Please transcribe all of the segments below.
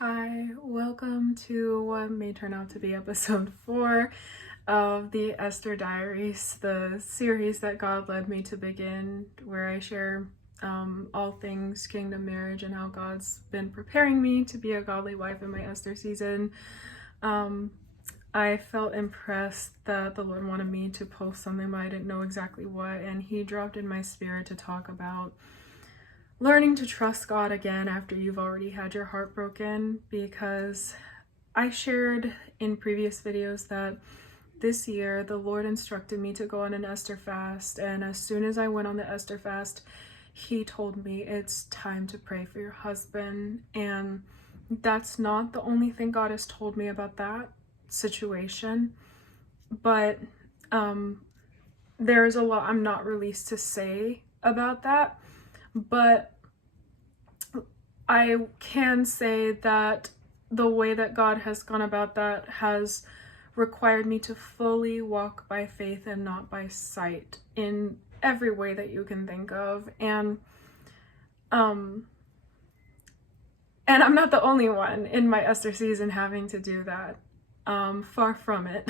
Hi, welcome to what may turn out to be episode 4 of the Esther Diaries, the series that God led me to begin, where I share all things kingdom marriage and how God's been preparing me to be a godly wife in my Esther season. I felt impressed that the Lord wanted me to post something, but I didn't know exactly what, and He dropped in my spirit to talk about learning to trust God again after you've already had your heart broken, because I shared in previous videos that this year the Lord instructed me to go on an Esther fast, and as soon as I went on the Esther fast, He told me it's time to pray for your husband. And that's not the only thing God has told me about that situation, but there's a lot I'm not released to say about that. But I can say that the way that God has gone about that has required me to fully walk by faith and not by sight in every way that you can think of. And I'm not the only one in my Esther season having to do that. Far from it.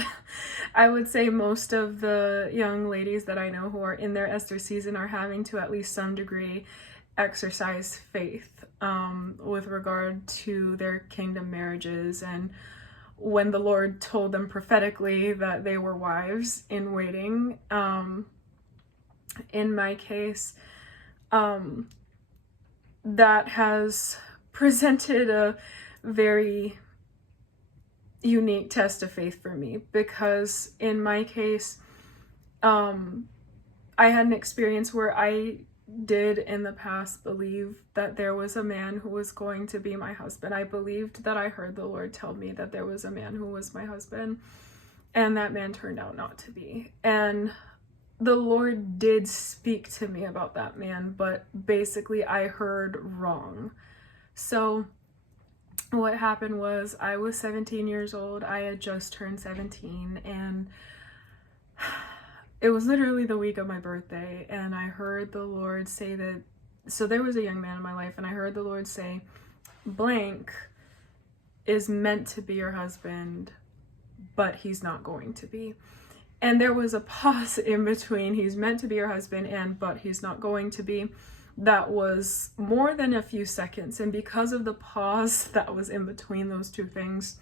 I would say most of the young ladies that I know who are in their Esther season are having to at least some degree exercise faith with regard to their kingdom marriages. And when the Lord told them prophetically that they were wives in waiting, in my case, that has presented a very unique test of faith for me, because in my case, I had an experience where I did in the past believe that there was a man who was going to be my husband. I believed that I heard the Lord tell me that there was a man who was my husband, and that man turned out not to be. And the Lord did speak to me about that man, but basically I heard wrong. So what happened was, I was 17 years old. I had just turned 17, and it was literally the week of my birthday, and I heard the Lord say that, so there was a young man in my life, and I heard the Lord say, blank is meant to be your husband, but he's not going to be. And there was a pause in between he's meant to be your husband and but he's not going to be. That was more than a few seconds, and because of the pause that was in between those two things,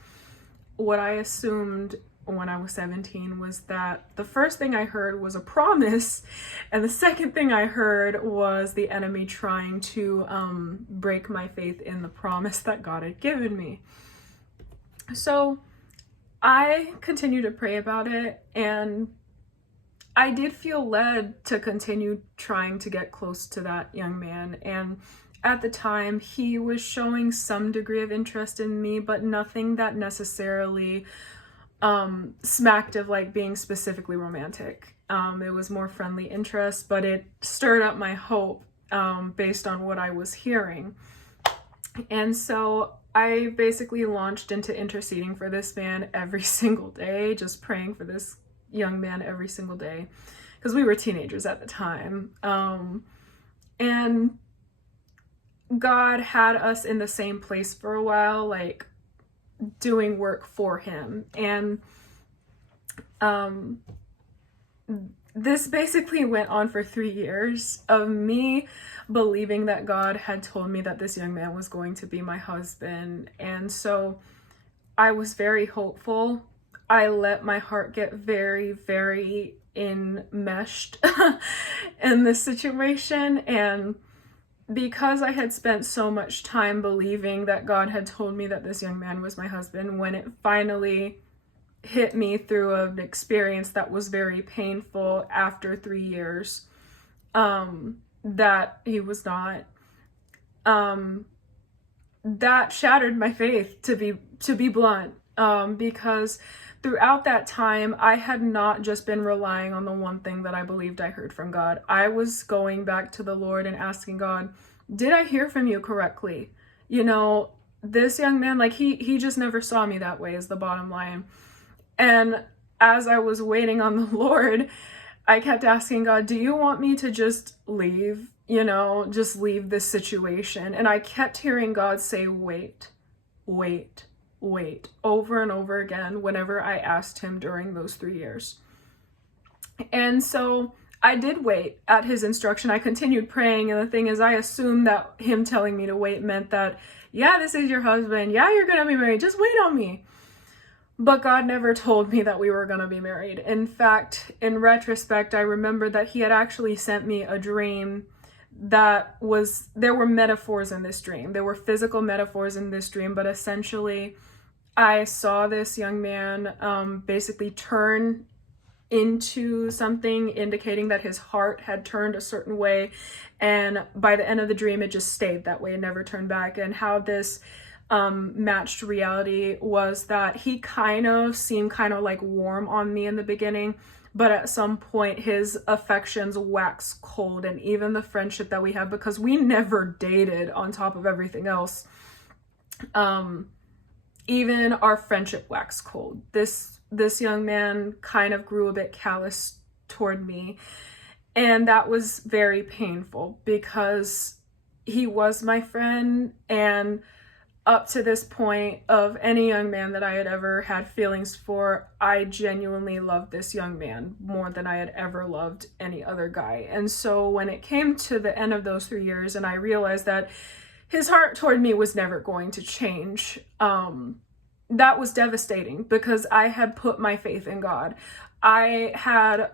what I assumed when I was 17 was that the first thing I heard was a promise, and the second thing I heard was the enemy trying to break my faith in the promise that God had given me. So I continued to pray about it, and I did feel led to continue trying to get close to that young man. And at the time, he was showing some degree of interest in me, but nothing that necessarily smacked of like being specifically romantic. It was more friendly interest, but it stirred up my hope based on what I was hearing. And so I basically launched into interceding for this man every single day, just praying for this young man every single day, because we were teenagers at the time. And God had us in the same place for a while, like doing work for him. And this basically went on for 3 years of me believing that God had told me that this young man was going to be my husband. And so I was very hopeful. I let my heart get very, very enmeshed in this situation. And because I had spent so much time believing that God had told me that this young man was my husband, when it finally hit me through an experience that was very painful after 3 years, that he was not, that shattered my faith, to be blunt, because throughout that time, I had not just been relying on the one thing that I believed I heard from God. I was going back to the Lord and asking God, did I hear from you correctly? You know, this young man, like he just never saw me that way, is the bottom line. And as I was waiting on the Lord, I kept asking God, do you want me to just leave? You know, just leave this situation? And I kept hearing God say, wait. wait, wait, over and over again whenever I asked him during those 3 years. And so I did wait at his instruction. I continued praying, and the thing is, I assumed that him telling me to wait meant that, yeah, this is your husband, yeah, you're gonna be married, just wait on me. But God never told me that we were gonna be married. In fact, in retrospect, I remember that he had actually sent me a dream that was, there were metaphors in this dream. There were physical metaphors in this dream, but essentially I saw this young man basically turn into something indicating that his heart had turned a certain way, and by the end of the dream it just stayed that way and never turned back. And how this matched reality was that he kind of seemed kind of like warm on me in the beginning, but at some point his affections waxed cold, and even the friendship that we have, because we never dated on top of everything else, even our friendship waxed cold. This young man kind of grew a bit callous toward me, and that was very painful because he was my friend, and up to this point of any young man that I had ever had feelings for, I genuinely loved this young man more than I had ever loved any other guy. And so when it came to the end of those 3 years and I realized that his heart toward me was never going to change, that was devastating because I had put my faith in God. I had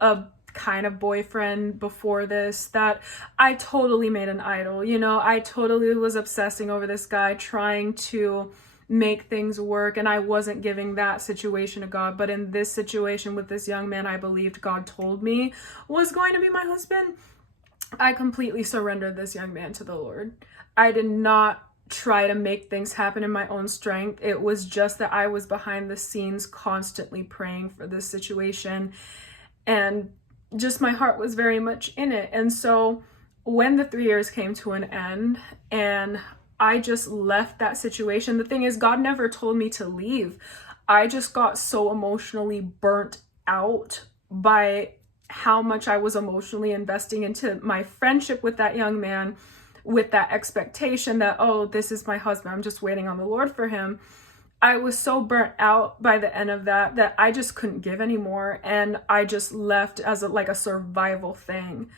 a kind of boyfriend before this that I totally made an idol. You know, I totally was obsessing over this guy, trying to make things work, and I wasn't giving that situation to God. But in this situation with this young man, I believed God told me was going to be my husband, I completely surrendered this young man to the Lord. I did not try to make things happen in my own strength. It was just that I was behind the scenes constantly praying for this situation, and just my heart was very much in it. And so when the 3 years came to an end and I just left that situation, the thing is, God never told me to leave. I just got so emotionally burnt out by how much I was emotionally investing into my friendship with that young man, with that expectation that, oh, this is my husband, I'm just waiting on the Lord for him. I was so burnt out by the end of that I just couldn't give anymore, and I just left as like a survival thing.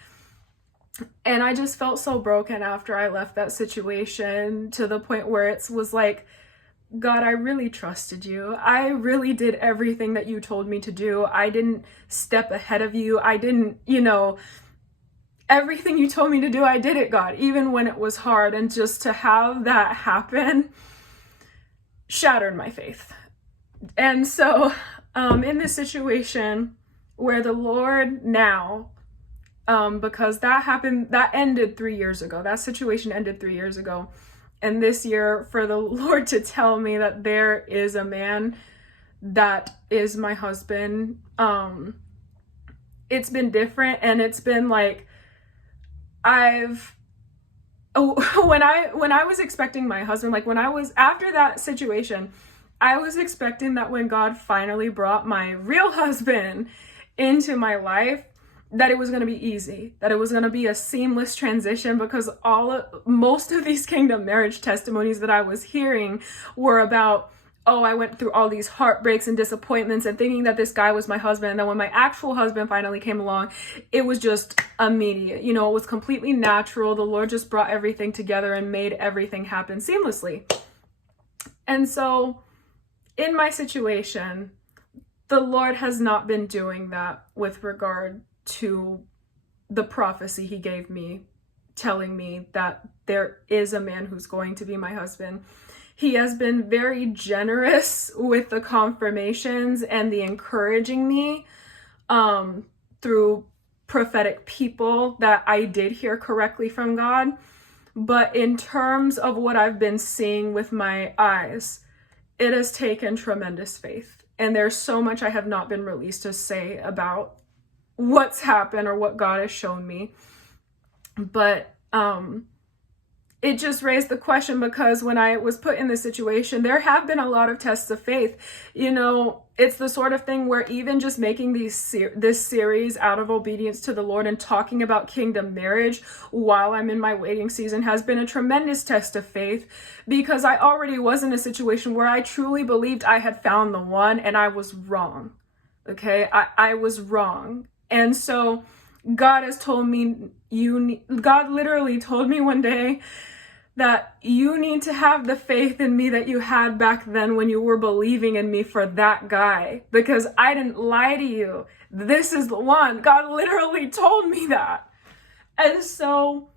And I just felt so broken after I left that situation, to the point where it was like, God, I really trusted you. I really did everything that you told me to do. I didn't step ahead of you. I didn't, everything you told me to do, I did it, God, even when it was hard. And just to have that happen shattered my faith. And so in this situation where the Lord now, because that happened, that ended 3 years ago, that situation ended 3 years ago. And this year, for the Lord to tell me that there is a man that is my husband, it's been different. And it's been like, when I was expecting my husband, like when I was after that situation, I was expecting that when God finally brought my real husband into my life, that it was going to be easy, that it was going to be a seamless transition, because most of these kingdom marriage testimonies that I was hearing were about, oh, I went through all these heartbreaks and disappointments and thinking that this guy was my husband. And then when my actual husband finally came along, it was just immediate. It was completely natural. The Lord just brought everything together and made everything happen seamlessly. And so in my situation, the Lord has not been doing that with regard to the prophecy he gave me, telling me that there is a man who's going to be my husband. He has been very generous with the confirmations and the encouraging me through prophetic people that I did hear correctly from God. But in terms of what I've been seeing with my eyes, it has taken tremendous faith. And there's so much I have not been released to say about what's happened or what God has shown me. But it just raised the question, because when I was put in this situation, there have been a lot of tests of faith. You know, it's the sort of thing where even just making this series out of obedience to the Lord and talking about kingdom marriage while I'm in my waiting season has been a tremendous test of faith, because I already was in a situation where I truly believed I had found the one, and I was wrong. Okay, I was wrong. And so God has told me, God literally told me one day that you need to have the faith in me that you had back then when you were believing in me for that guy, because I didn't lie to you. This is the one. God literally told me that. And so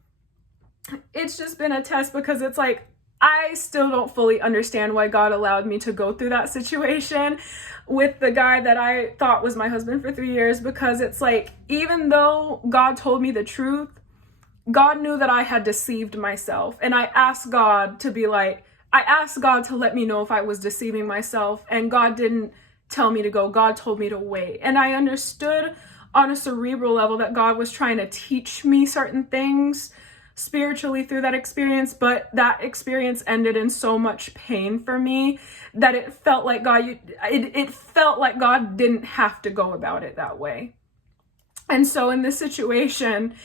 it's just been a test, because it's like, I still don't fully understand why God allowed me to go through that situation with the guy that I thought was my husband for 3 years, because it's like, even though God told me the truth, God knew that I had deceived myself. And I asked God to let me know if I was deceiving myself, and God didn't tell me to go. God told me to wait. And I understood on a cerebral level that God was trying to teach me certain things spiritually through that experience, but that experience ended in so much pain for me that it felt like God didn't have to go about it that way. And so in this situation,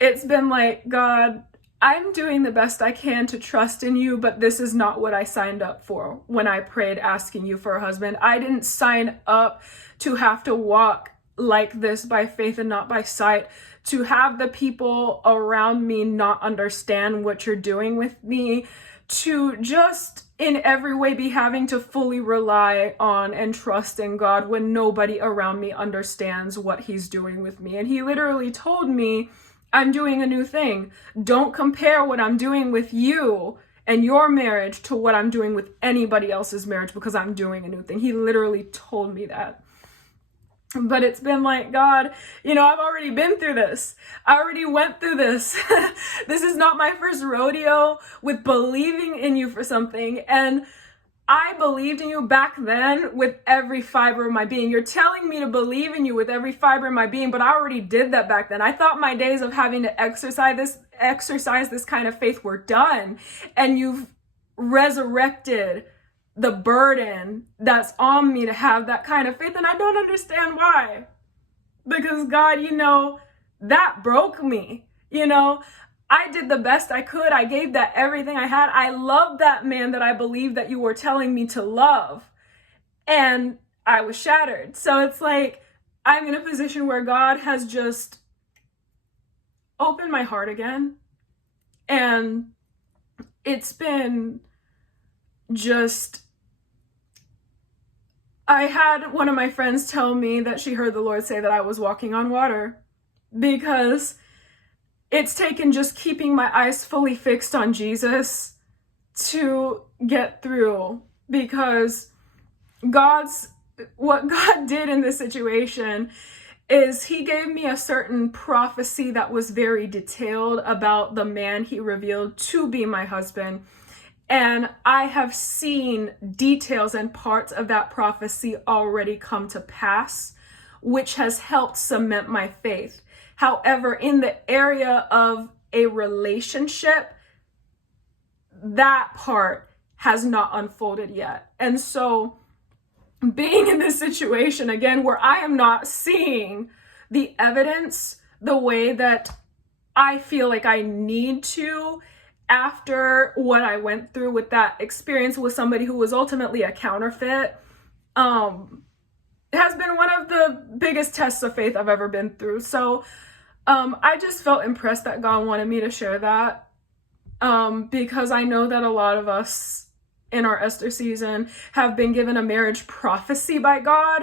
it's been like, God, I'm doing the best I can to trust in you, but this is not what I signed up for when I prayed asking you for a husband. I didn't sign up to have to walk like this by faith and not by sight, to have the people around me not understand what you're doing with me, to just in every way be having to fully rely on and trust in God when nobody around me understands what he's doing with me. And he literally told me, I'm doing a new thing. Don't compare what I'm doing with you and your marriage to what I'm doing with anybody else's marriage, because I'm doing a new thing. He literally told me that. But it's been like, God, you know, I've already been through this. I already went through this. This is not my first rodeo with believing in you for something. And I believed in you back then with every fiber of my being. You're telling me to believe in you with every fiber of my being, but I already did that back then. I thought my days of having to exercise this kind of faith were done. And you've resurrected the burden that's on me to have that kind of faith. And I don't understand why. Because God, you know, that broke me. You know, I did the best I could. I gave that everything I had. I loved that man that I believed that you were telling me to love. And I was shattered. So it's like, I'm in a position where God has just opened my heart again. And it's been just, I had one of my friends tell me that she heard the Lord say that I was walking on water, because it's taken just keeping my eyes fully fixed on Jesus to get through. Because what God did in this situation is he gave me a certain prophecy that was very detailed about the man he revealed to be my husband. And I have seen details and parts of that prophecy already come to pass, which has helped cement my faith. However, in the area of a relationship, that part has not unfolded yet. And so being in this situation again, where I am not seeing the evidence the way that I feel like I need to, after what I went through with that experience with somebody who was ultimately a counterfeit, has been one of the biggest tests of faith I've ever been through. So I just felt impressed that God wanted me to share that, because I know that a lot of us in our Esther season have been given a marriage prophecy by God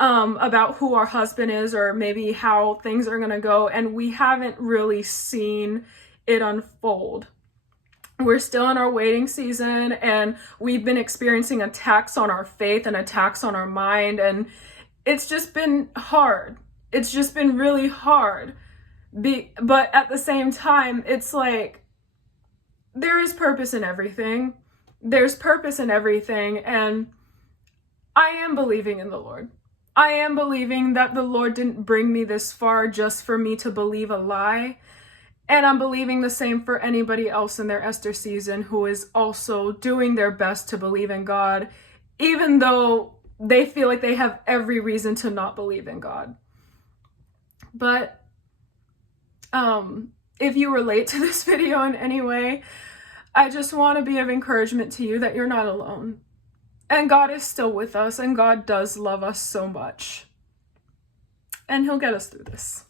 about who our husband is, or maybe how things are going to go, and we haven't really seen it unfold. We're still in our waiting season, and we've been experiencing attacks on our faith and attacks on our mind, and it's just been hard. It's just been really hard. But at the same time, it's like, there is purpose in everything. There's purpose in everything, and I am believing in the Lord. I am believing that the Lord didn't bring me this far just for me to believe a lie. And I'm believing the same for anybody else in their Esther season who is also doing their best to believe in God, even though they feel like they have every reason to not believe in God. But if you relate to this video in any way, I just want to be of encouragement to you that you're not alone. And God is still with us, and God does love us so much. And He'll get us through this.